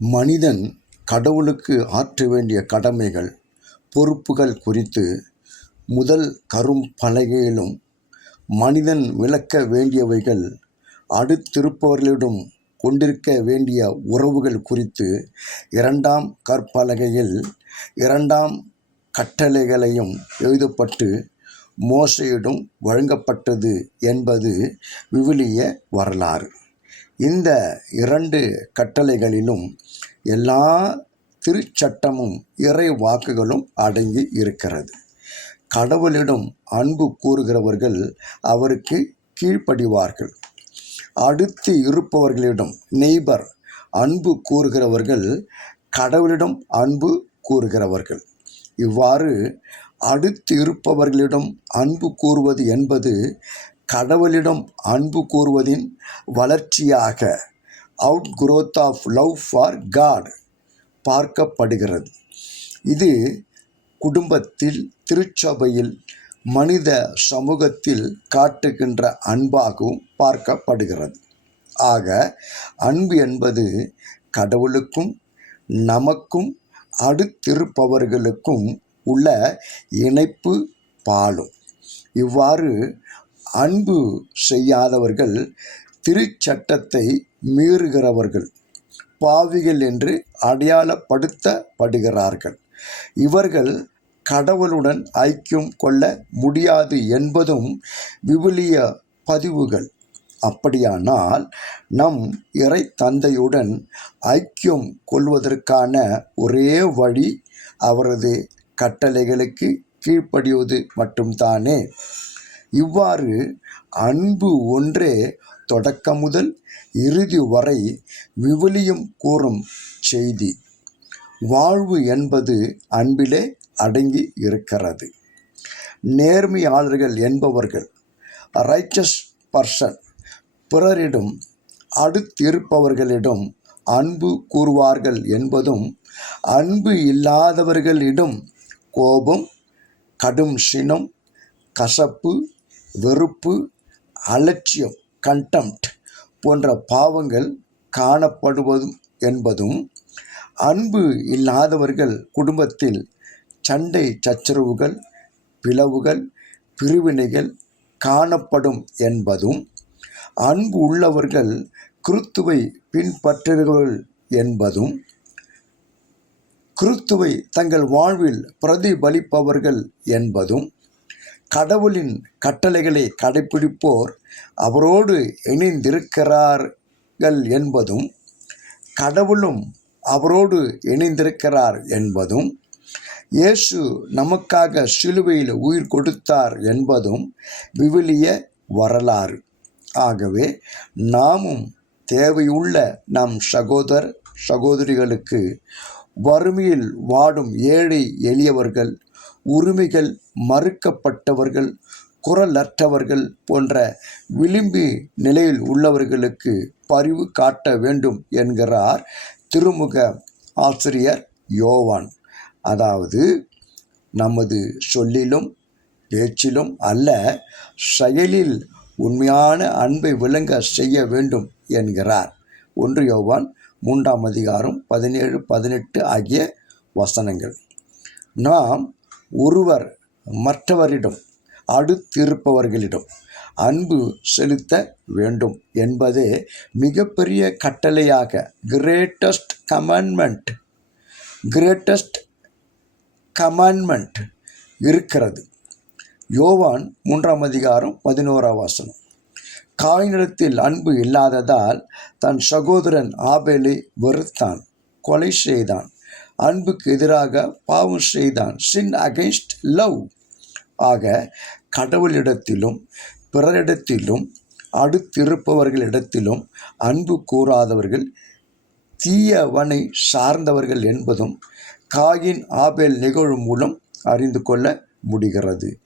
மனிதன் கடவுளுக்கு ஆற்ற வேண்டிய கடமைகள், பொறுப்புகள் குறித்து முதல் கரும்பலகையிலும் மனிதன் விளக்க வேண்டியவைகள், அடுத்திருப்பவர்களிடம் கொண்டிருக்க வேண்டிய உறவுகள் குறித்து இரண்டாம் கற்பலகையில் இரண்டாம் கட்டளைகளையும் எழுதப்பட்டு மோசேயிடம் வழங்கப்பட்டது என்பது விவிலிய வரலாறு. இந்த இரண்டு கட்டளைகளிலும் எல்லா திருச்சட்டமும் இறை வாக்குகளும் அடங்கி இருக்கிறது. கடவுளிடம் அன்பு கூறுகிறவர்கள் அவருக்கு கீழ்ப்படிவார்கள். அடுத்து இருப்பவர்களிடம் நெய்பர் அன்பு கூறுகிறவர்கள் கடவுளிடம் அன்பு கூறுகிறவர்கள். இவ்வாறு அடுத்து இருப்பவர்களிடம் அன்பு கூறுவது என்பது கடவுளிடம் அன்பு கூறுவதின் வளர்ச்சியாக, outgrowth of love for God பார்க்கப்படுகிறது. இது குடும்பத்தில், திருச்சபையில், மனித சமூகத்தில் காட்டுகின்ற அன்பாகவும் பார்க்கப்படுகிறது. ஆக அன்பு என்பது கடவுளுக்கும் நமக்கும் அடுத்திருப்பவர்களுக்கும் உள்ள இணைப்பு பாலம். இவ்வாறு அன்பு செய்யாதவர்கள் திருச்சட்டத்தை மீறுகிறவர்கள், பாவிகள் என்று அடையாளப்படுத்தப்படுகிறார்கள். இவர்கள் கடவுளுடன் ஐக்கியம் கொள்ள முடியாது என்பதும் விவிலிய பதிவுகள். அப்படியானால் நம் இறை தந்தையுடன் ஐக்கியம் கொள்வதற்கான ஒரே வழி அவரது கட்டளைகளுக்கு கீழ்ப்படிவது மட்டும்தானே. இவ்வாறு அன்பு ஒன்றே தொடக்கம் முதல் இறுதி வரை விவிலியம் கூறும் செய்தி. வாழ்வு என்பது அன்பிலே அடங்கி இருக்கிறது. நேர்மையாளர்கள் என்பவர்கள், ரைச்சஸ் பர்சன், பிறரிடம் அடுத்திருப்பவர்களிடம் அன்பு கூறுவார்கள் என்பதும், அன்பு இல்லாதவர்களிடம் கோபம், கடும் சினம், கசப்பு, வெறுப்பு, அலட்சியம், கண்டெம்ப்ட் போன்ற பாவங்கள் காணப்படுவதும் என்பதும், அன்பு இல்லாதவர்கள் குடும்பத்தில் சண்டை சச்சரவுகள், பிளவுகள், பிரிவினைகள் காணப்படும் என்பதும், அன்பு உள்ளவர்கள் கிறிஸ்துவை பின்பற்றுகிறவர்கள் என்பதும், கிறிஸ்துவை தங்கள் வாழ்வில் பிரதிபலிப்பவர்கள் என்பதும், கடவுளின் கட்டளைகளை கடைப்பிடிப்போர் அவரோடு இணைந்திருக்கிறார்கள் என்பதும், கடவுளும் அவரோடு இணைந்திருக்கிறார் என்பதும், இயேசு நமக்காக சிலுவையில் உயிர் கொடுத்தார் என்பதும் விவிலிய வரலாறு. ஆகவே நாமும் தேவையுள்ள நம் சகோதர சகோதரிகளுக்கு, வறுமையில் வாடும் ஏழை எளியவர்கள், உரிமைகள் மறுக்கப்பட்டவர்கள், குரலற்றவர்கள் போன்ற விளிம்பு நிலையில் உள்ளவர்களுக்கு பரிவு காட்ட வேண்டும் என்கிறார் திருமுக ஆசிரியர் யோவான். அதாவது நமது சொல்லிலும் பேச்சிலும் அல்ல, செயலில் உண்மையான அன்பை விளங்க செய்ய வேண்டும் என்கிறார். 1 யோவான் 3ஆம் அதிகாரம் 17, 18 ஆகிய வசனங்கள். நாம் ஒருவர் மற்றவரிடம், அடுத்திருப்பவர்களிடம் அன்பு செலுத்த வேண்டும் என்பதே மிகப்பெரிய கட்டளையாக, கிரேட்டஸ்ட் கமாண்ட்மெண்ட் இருக்கிறது. யோவான் 3ஆம் அதிகாரம் 11ஆம் வசனம். காயினிடத்தில் அன்பு இல்லாததால் தன் சகோதரன் ஆபேலை வெறுத்தான், கொலை செய்தான், அன்புக்கு எதிராக பாவம் செய்தான். சின் அகைன்ஸ்ட் லவ். ஆக கடவுளிடத்திலும் பிறரிடத்திலும் அடுத்திருப்பவர்களிடத்திலும் அன்பு கூறாதவர்கள் தீயவனை சார்ந்தவர்கள் என்பதும் காயின் ஆபேல் நிகழ்வு மூலம் அறிந்து கொள்ள முடிகிறது.